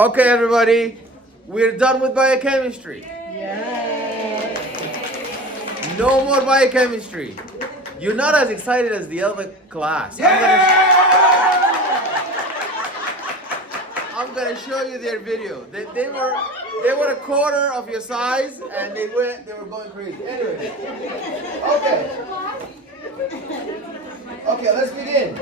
Okay, everybody, we're done with biochemistry. Yes. No more biochemistry. You're not as excited as the other class. I'm gonna show you their video. They were a quarter of your size, and they were going crazy. Anyway, okay, let's begin.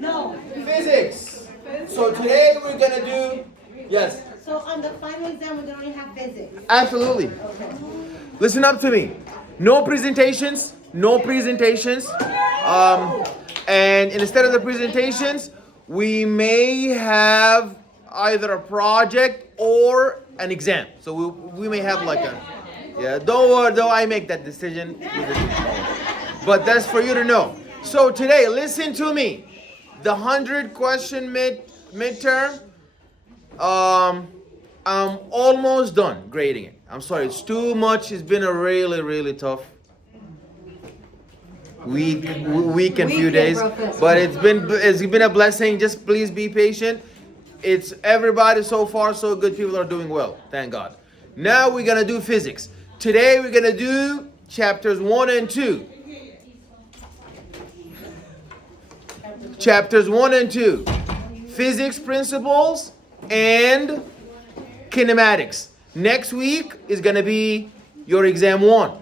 No. Physics. So today we're gonna do, yes. So on the final exam, we're going to only have physics. Absolutely. Okay. Listen up to me. No presentations. No presentations. And instead of the presentations, we may have either a project or an exam. So we may have like a, yeah, don't worry, though, I make that decision. But that's for you to know. So today, listen to me. The 100-question midterm, I'm almost done grading it. I'm sorry, it's too much. It's been a really, really tough week and few days. But it's been a blessing. Just please be patient. It's everybody so far so good. People are doing well. Thank God. Now we're gonna do physics. Today we're gonna do chapters 1 and 2. Chapters 1 and 2. Physics principles and kinematics. Next week is going to be your exam 1.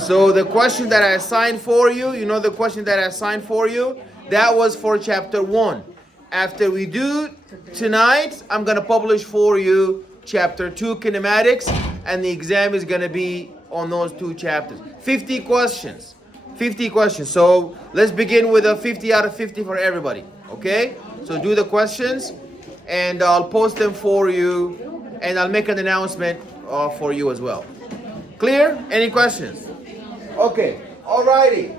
So the question that I assigned for you, the question that I assigned for you, that was for chapter 1. After we do tonight, I'm going to publish for you chapter 2 kinematics, and the exam is going to be on those 2 chapters. 50 questions. 50 questions. So let's begin with a 50 out of 50 for everybody. Okay? So do the questions, and I'll post them for you, and I'll make an announcement for you as well. Clear? Any questions? Okay. Alrighty.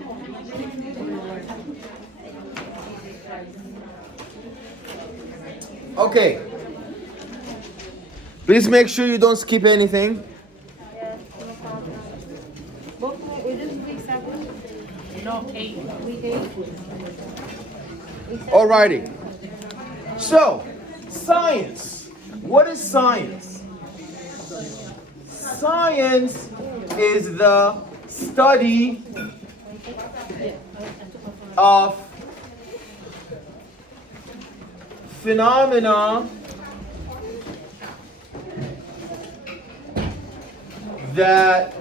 Okay. Please make sure you don't skip anything. No, 8. Alrighty. So, science. What is science? Science is the study of phenomena that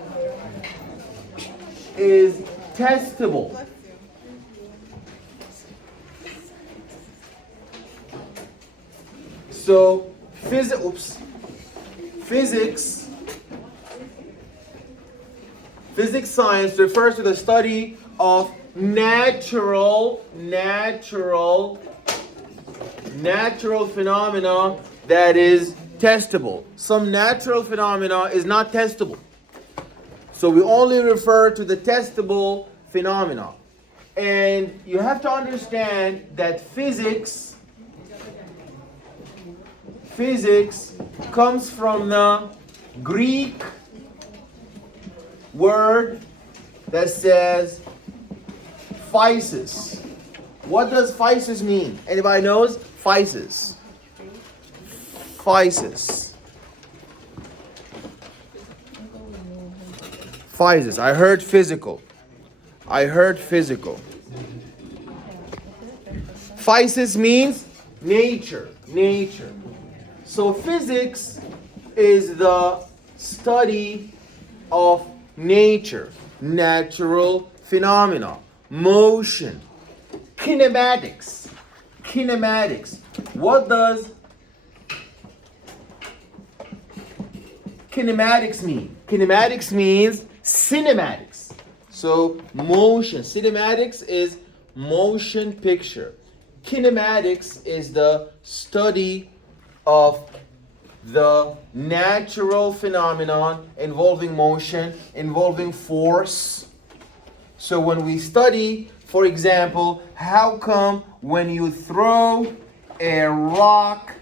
is testable. So, physics science refers to the study of natural phenomena that is testable. Some natural phenomena is not testable. So we only refer to the testable phenomena. And you have to understand that physics comes from the Greek word that says physis. What does physis mean? Anybody knows? Physis. Physis. Physis. I heard physical. Physis means nature. So physics is the study of nature, natural phenomena, motion, kinematics. What does kinematics mean? Kinematics means cinematics. So motion. Cinematics is motion picture. Kinematics is the study of the natural phenomenon involving motion, involving force. So when we study, for example, how come when you throw a rock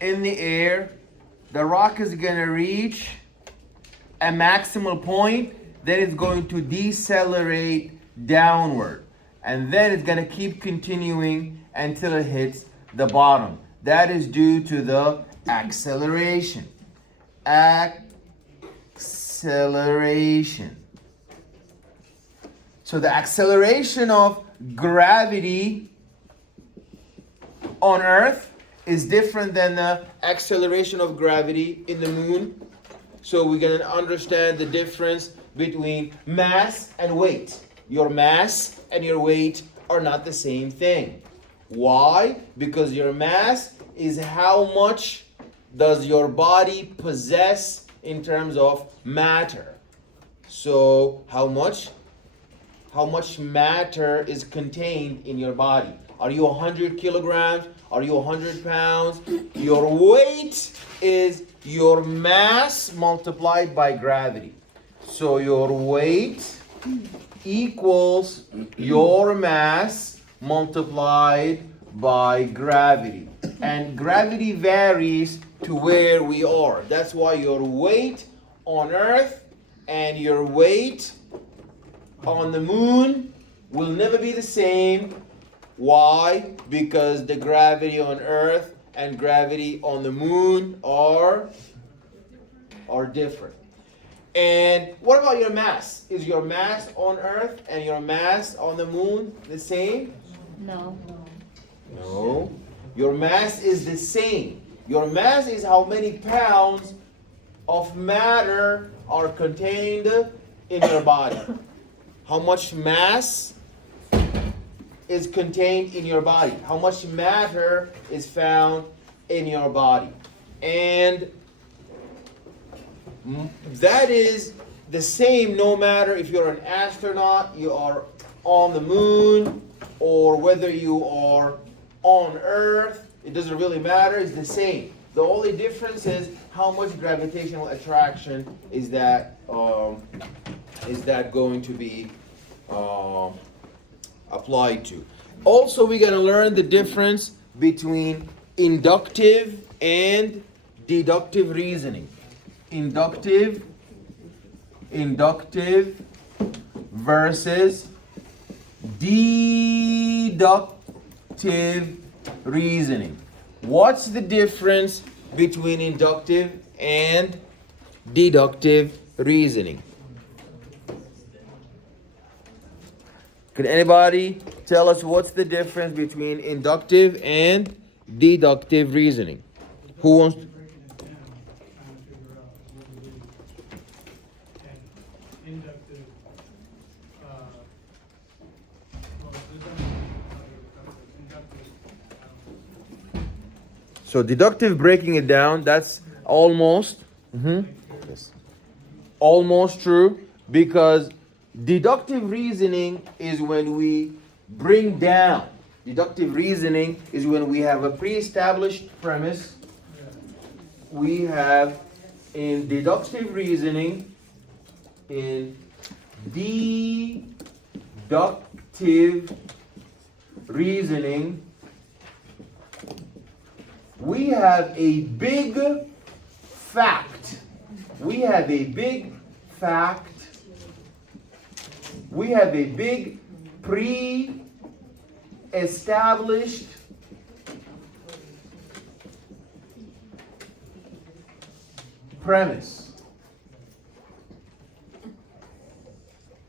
in the air, the rock is going to reach a maximal point, then it's going to decelerate downward. and then it's going to keep continuing until it hits the bottom. That is due to the acceleration. Acceleration. So the acceleration of gravity on Earth is different than the acceleration of gravity in the moon. So we're going to understand the difference between mass and weight. Your mass and your weight are not the same thing. Why? Because your mass is how much does your body possess in terms of matter. So how much matter is contained in your body? Are you 100 kilograms? Are you 100 pounds? Your weight is your mass multiplied by gravity. So your weight equals your mass multiplied by gravity. And gravity varies to where we are. That's why your weight on Earth and your weight on the moon will never be the same. Why? Because the gravity on Earth and gravity on the moon are different. And what about your mass? Is your mass on Earth and your mass on the moon the same? No. No. Your mass is the same. Your mass is how many pounds of matter are contained in your body. How much mass is contained in your body? How much matter is found in your body? And that is the same no matter if you're an astronaut, you are on the moon, or whether you are on Earth. It doesn't really matter. It's the same. The only difference is how much gravitational attraction is that going to be applied to. Also, we're going to learn the difference between inductive and deductive reasoning. Inductive versus deductive reasoning. What's the difference between inductive and deductive reasoning? Can anybody tell us what's the difference between inductive and deductive reasoning? Who wants to? Inductive, So deductive, breaking it down, that's almost yes, almost true, because deductive reasoning is when we bring down. Deductive reasoning is when we have a pre-established premise. We have in deductive reasoning, in deductive reasoning, we have a big fact. We have a big fact. We have a big pre-established premise.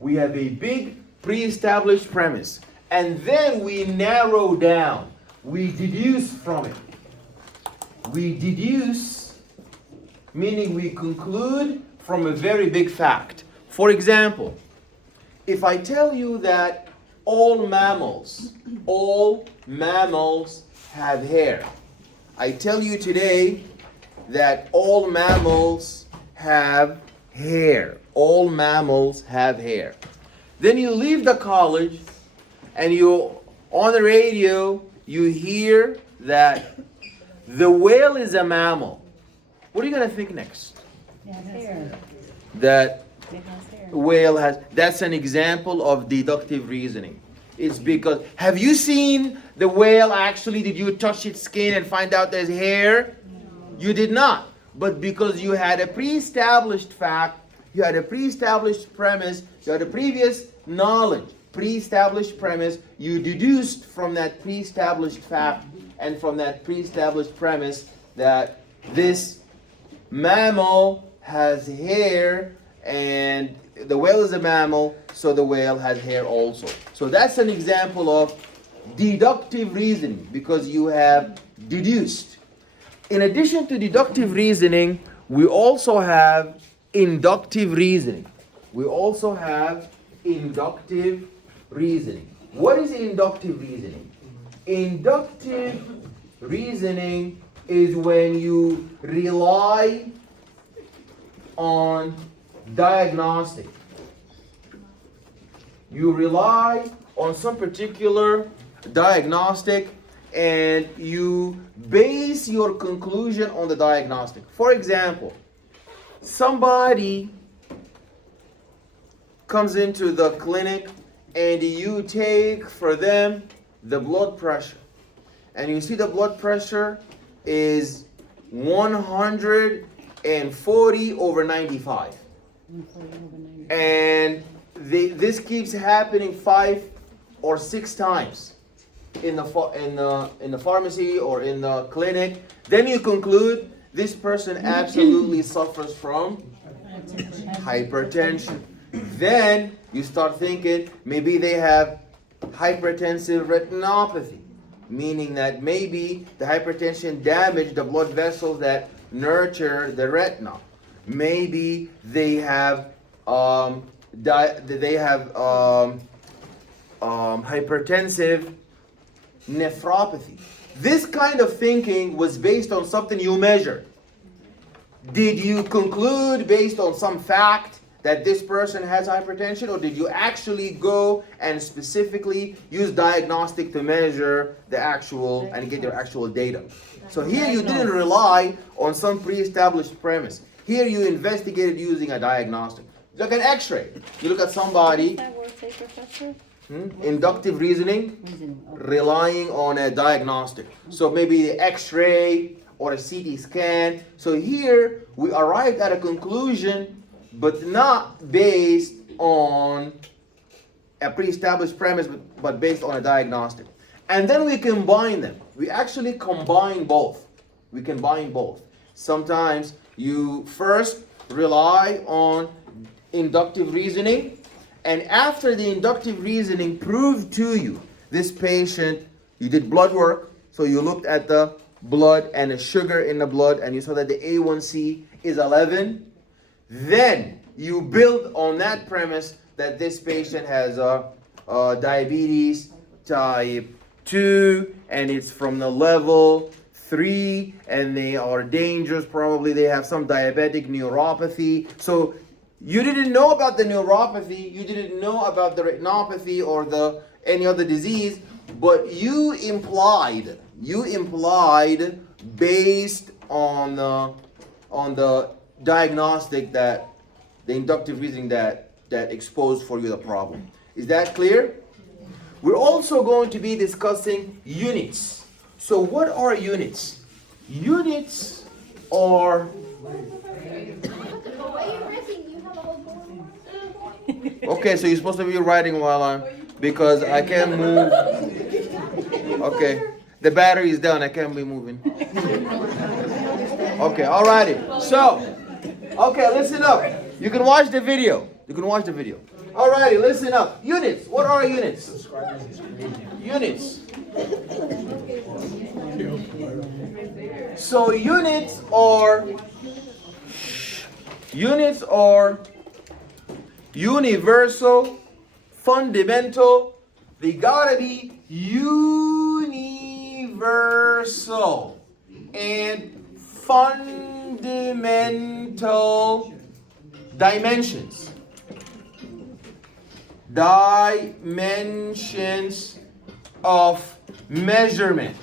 We have a big pre-established premise. And then we narrow down. We deduce from it. We deduce, meaning we conclude from a very big fact. For example, if I tell you that all mammals have hair. I tell you today that all mammals have hair. All mammals have hair. Then you leave the college and you, on the radio, you hear that the whale is a mammal. What are you going to think next? It has hair. That It has hair. whale has, that's an example of deductive reasoning. It's because, have you seen the whale actually? Did you touch its skin and find out there's hair? No. You did not. But because you had a pre-established fact, you had a pre-established premise, you had a previous knowledge, pre-established premise, you deduced from that pre-established fact and from that pre-established premise that this mammal has hair, and the whale is a mammal, so the whale has hair also. So that's an example of deductive reasoning, because you have deduced. In addition to deductive reasoning, we also have inductive reasoning. We also have inductive reasoning. What is inductive reasoning? Inductive reasoning is when you rely on diagnostic. You rely on some particular diagnostic and you base your conclusion on the diagnostic. For example, somebody comes into the clinic and you take for them the blood pressure, and you see the blood pressure is 140/95, and this keeps happening 5 or 6 times in the pharmacy or in the clinic. Then you conclude this person absolutely suffers from hypertension. Then you start thinking maybe they have hypertensive retinopathy, meaning that maybe the hypertension damaged the blood vessels that nurture the retina. Maybe they have hypertensive nephropathy. This kind of thinking was based on something you measured. Did you conclude based on some fact that this person has hypertension, or did you actually go and specifically use diagnostic to measure the actual and get your actual data? So here you didn't rely on some pre-established premise. Here you investigated using a diagnostic. Look at X-ray. You look at somebody. What's that word say, Professor? Inductive reasoning, relying on a diagnostic. So maybe the X-ray or a CT scan. So here we arrived at a conclusion, but not based on a pre-established premise, but based on a diagnostic. And then we combine them. We actually combine both. We combine both. Sometimes you first rely on inductive reasoning, and after the inductive reasoning proved to you this patient, you did blood work, so you looked at the blood and the sugar in the blood, and you saw that the A1C is 11. Then you build on that premise that this patient has diabetes type 2, and it's from the level 3, and they are dangerous. Probably they have some diabetic neuropathy. So you didn't know about the neuropathy, you didn't know about the retinopathy or any other disease, but you implied based on the diagnostic, that the inductive reasoning that exposed for you the problem. Is that clear? We're also going to be discussing units. So what are units? Units are okay, so you're supposed to be writing while because I can't move. Okay, the battery is down, I can't be moving. Okay, alrighty. So, okay, listen up. You can watch the video. Alrighty, listen up. Units. What are units? Units. So units are universal, fundamental. They gotta be universal and fundamental dimensions. Dimensions of measurement.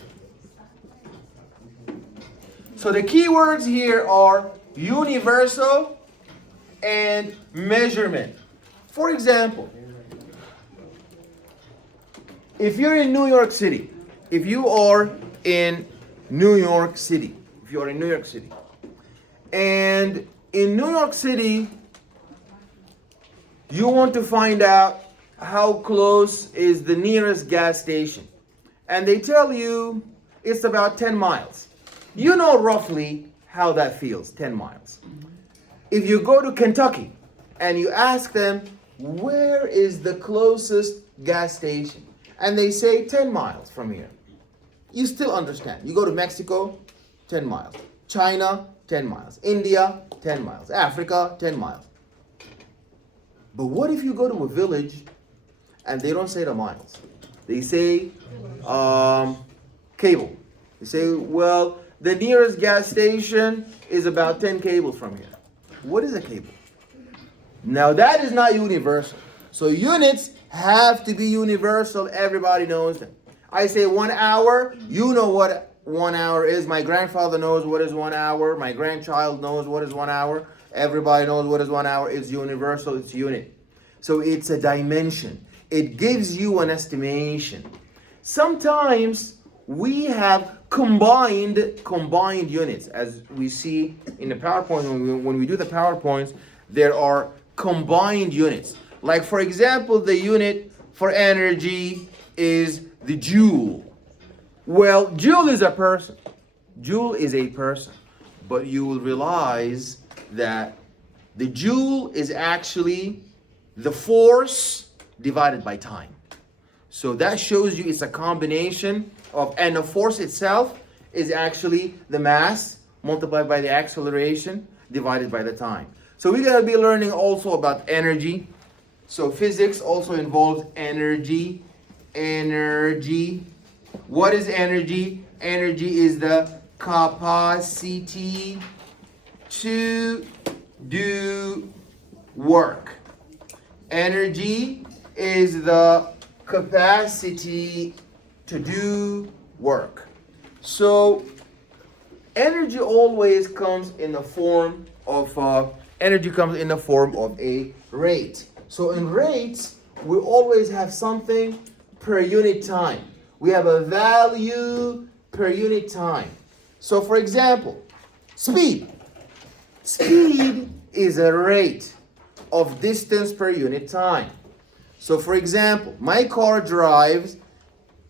So the key words here are universal and measurement. For example, if you're in New York City, and you are in New York City, you want to find out how close is the nearest gas station? And they tell you it's about 10 miles. You know roughly how that feels, 10 miles. If you go to Kentucky and you ask them, where is the closest gas station? And they say 10 miles from here. You still understand. You go to Mexico, 10 miles. China, 10 miles. India, 10 miles. Africa, 10 miles. But what if you go to a village and they don't say the miles? They say cable. They say, well, the nearest gas station is about 10 cables from here. What is a cable? Now that is not universal. So units have to be universal. Everybody knows them. I say 1 hour, you know what 1 hour is. My grandfather knows what is 1 hour. My grandchild knows what is 1 hour. Everybody knows what is 1 hour. It's universal, it's unit. So it's a dimension. It gives you an estimation. Sometimes we have combined units. As we see in the PowerPoint, when we do the PowerPoints, there are combined units. Like for example, the unit for energy is the joule. Well, joule is a person. Joule is a person. But you will realize that the joule is actually the force divided by time. So that shows you it's a combination of, and the force itself is actually the mass multiplied by the acceleration divided by the time. So we're going to be learning also about energy. So physics also involves energy. Energy. What is energy? Energy is the capacity to do work. Energy is the capacity to do work. So energy always comes in the form of a rate. So in rates, we always have something per unit time. We have a value per unit time. So for example, speed. Speed is a rate of distance per unit time. So for example, my car drives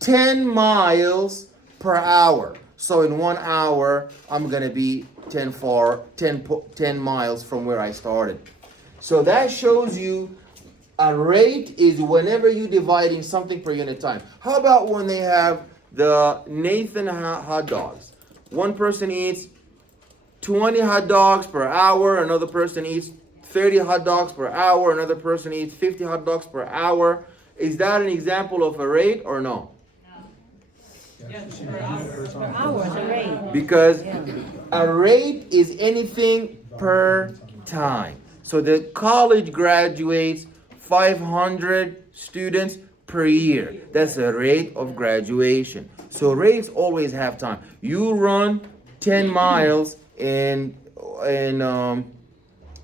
10 miles per hour. So in 1 hour, I'm gonna be 10 miles from where I started. So that shows you a rate is whenever you're dividing something per unit time. How about when they have the Nathan hot dogs? One person eats 20 hot dogs per hour, another person eats 30 hot dogs per hour, another person eats 50 hot dogs per hour. Is that an example of a rate or no? Yes, per hour is a rate. Because a rate is anything per time. So the college graduates 500 students per year. That's a rate of graduation. So rates always have time. You run 10 miles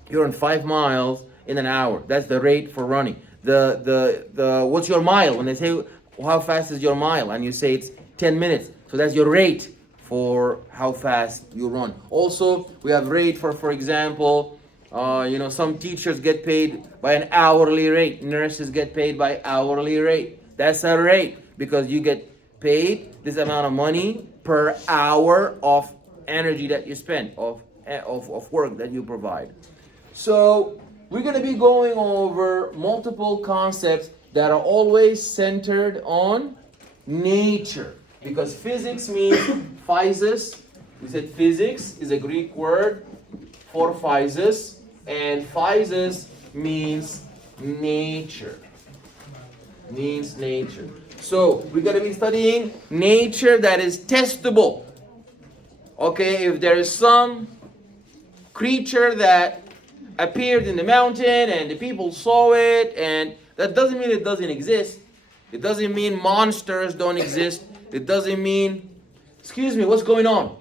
you're on 5 miles in an hour. That's the rate for running. The what's your mile? When they say how fast is your mile, and you say it's 10 minutes. So that's your rate for how fast you run. Also, we have rate for example, some teachers get paid by an hourly rate. Nurses get paid by hourly rate. That's a rate because you get paid this amount of money per hour of energy that you spend, of work that you provide. So we're going to be going over multiple concepts that are always centered on nature. Because physics means physis. We said physics is a Greek word for physis. And physis means nature. Means nature. So we're going to be studying nature that is testable. Okay, if there is some creature that appeared in the mountain and the people saw it, and that doesn't mean it doesn't exist. It doesn't mean monsters don't exist. It doesn't mean, excuse me, what's going on?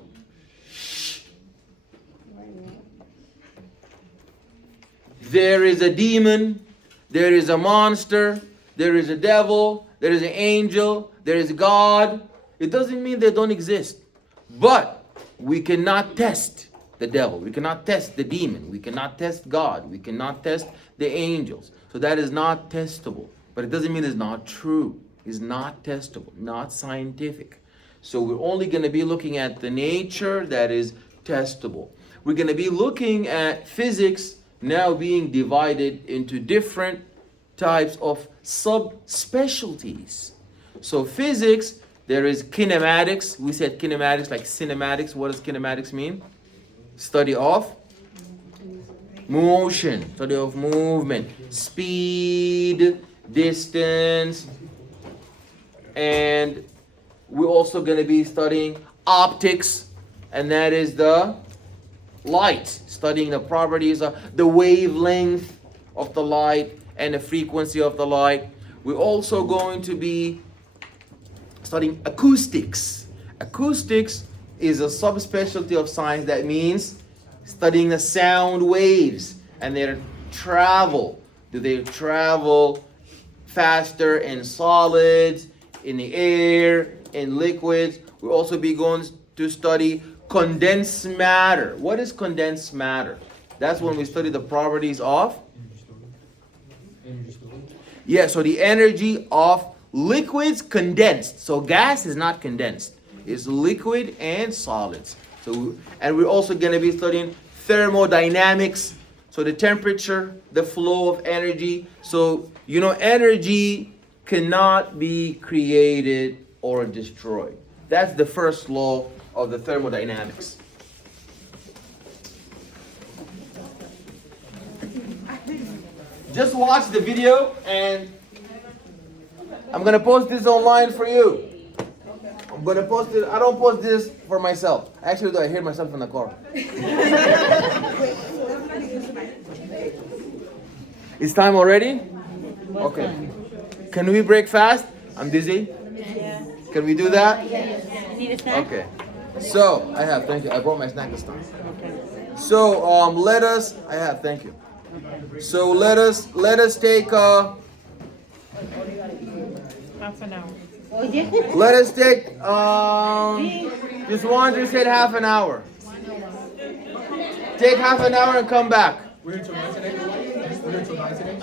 There is a demon, there is a monster, there is a devil, there is an angel, there is God. It doesn't mean they don't exist. But we cannot test the devil. We cannot test the demon. We cannot test God. We cannot test the angels. So that is not testable. but it doesn't mean it's not true. It's not testable, not scientific. So we're only going to be looking at the nature that is testable. We're going to be looking at physics now being divided into different types of subspecialties. So physics, there is kinematics. We said kinematics like cinematics. What does kinematics mean? Study of motion, study of movement, speed, distance, and we're also going to be studying optics, and that is the light, studying the properties of the wavelength of the light and the frequency of the light. We're also going to be studying acoustics. Acoustics is a subspecialty of science that means studying the sound waves and their travel. Do they travel faster in solids, in the air, in liquids? We'll also be going to study condensed matter. What is condensed matter? That's when we study the properties of so the energy of liquids condensed. So gas is not condensed. It's liquid and solids. So, and we're also going to be studying thermodynamics. So the temperature, the flow of energy. So, energy cannot be created or destroyed. That's the first law of the thermodynamics. Just watch the video and I'm going to post this online for you. I'm going to post it. I don't post this for myself. Actually, I hear myself in the car. It's time already? Okay. Can we break fast? I'm dizzy. Yeah. Can we do that? Yes. Need a snack? Okay. So, I have, thank you. I brought my snack this time. Okay. So, thank you. So let us take Half an hour. let us take just Wandra said half an hour. Take half an hour and come back. We're here till 9 today? We're here till 9 today?